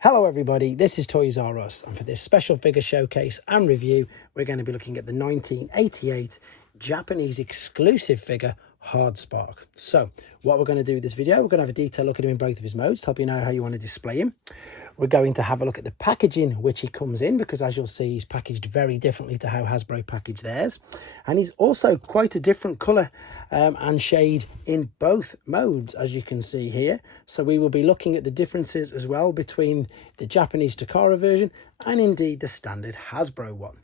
Hello everybody, this is Toys R Us, and for this special figure showcase and review we're going to be looking at the 1988 Japanese exclusive figure Hardspark. So what we're going to do with this video, we're going to have a detailed look at him in both of his modes to help you know how you want to display him. We're going to have a look at the packaging which he comes in, because as you'll see he's packaged very differently to how Hasbro packaged theirs, and he's also quite a different colour and shade in both modes, as you can see here. So we will be looking at the differences as well between the Japanese Takara version and indeed the standard Hasbro one.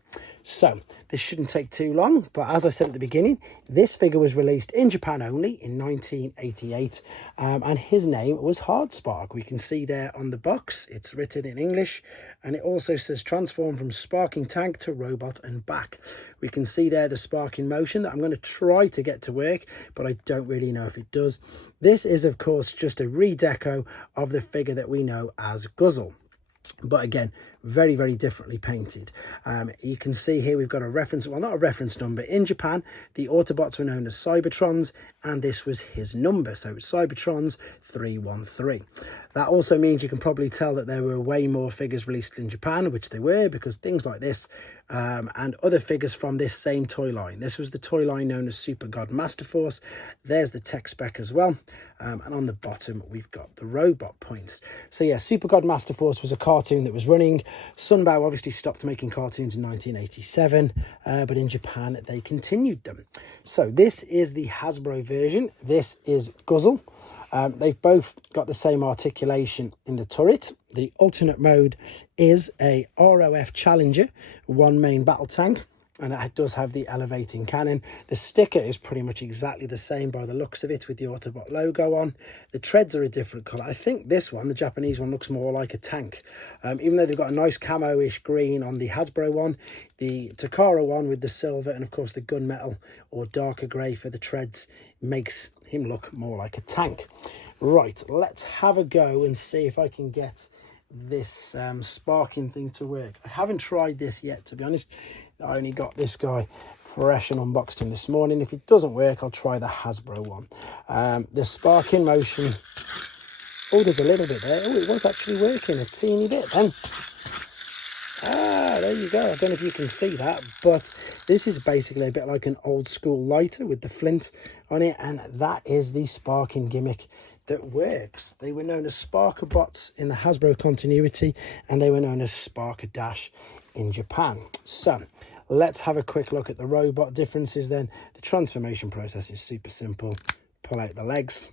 So this shouldn't take too long, but as I said at the beginning, this figure was released in Japan only in 1988, and his name was Hardspark. We can see there on the box it's written in English, and it also says transform from sparking tank to robot and back. We can see there the sparking motion that I'm going to try to get to work, but I don't really know if it does. This is of course just a redeco of the figure that we know as Guzzle, but again very differently painted. You can see here we've got a reference, well, not a reference number. In Japan the Autobots were known as Cybertrons, and this was his number, so it's Cybertrons 313. That also means you can probably tell that there were way more figures released in Japan, which they were, because things like this and other figures from this same toy line. This was the toy line known as Super God Master Force. There's the tech spec as well, and on the bottom we've got the robot points. So yeah, Super God Master Force was a cartoon that was running. Sunbow obviously stopped making cartoons in 1987, but in Japan they continued them. So this is the Hasbro version. This is Guzzle. They've both got the same articulation in the turret. The alternate mode is a ROF Challenger, one main battle tank, and it does have the elevating cannon. The sticker is pretty much exactly the same by the looks of it, with the Autobot logo on. The treads are a different colour. I think this one, the Japanese one, looks more like a tank. Even though they've got a nice camo-ish green on the Hasbro one, the Takara one with the silver and of course the gunmetal or darker grey for the treads makes him look more like a tank. Right, let's have a go and see if I can get this sparking thing to work. I haven't tried this yet, to be honest. I only got this guy fresh and unboxed him this morning. If it doesn't work, I'll try the Hasbro one. The sparking motion, oh, there's a little bit there. Oh, it was actually working a teeny bit then. Ah, there you go. I don't know if you can see that, but this is basically a bit like an old school lighter with the flint on it, and that is the sparking gimmick that works. They were known as Sparker Bots in the Hasbro continuity, and they were known as Sparker Dash in Japan. So let's have a quick look at the robot differences then. The transformation process is super simple. Pull out the legs,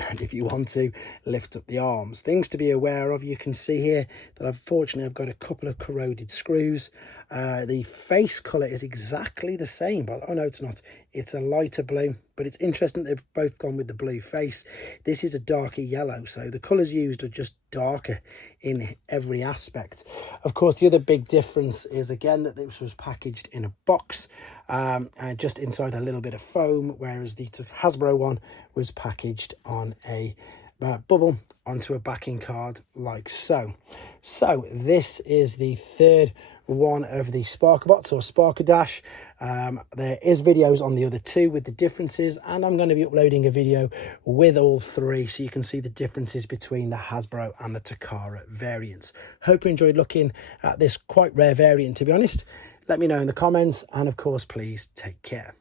and if you want to, lift up the arms. Things to be aware of, you can see here that unfortunately I've got a couple of corroded screws. The face colour is exactly the same, but oh no, it's not. It's a lighter blue, but it's interesting they've both gone with the blue face. This is a darker yellow, so the colours used are just darker in every aspect. Of course, the other big difference is again that this was packaged in a box, and just inside a little bit of foam, whereas the Hasbro one was packaged on a bubble onto a backing card like so. So this is the third one of the Sparker Bots or Sparker Dash. There is videos on the other two with the differences, and I'm going to be uploading a video with all three so you can see the differences between the Hasbro and the Takara variants. Hope you enjoyed looking at this quite rare variant, to be honest. Let me know in the comments, and of course please take care.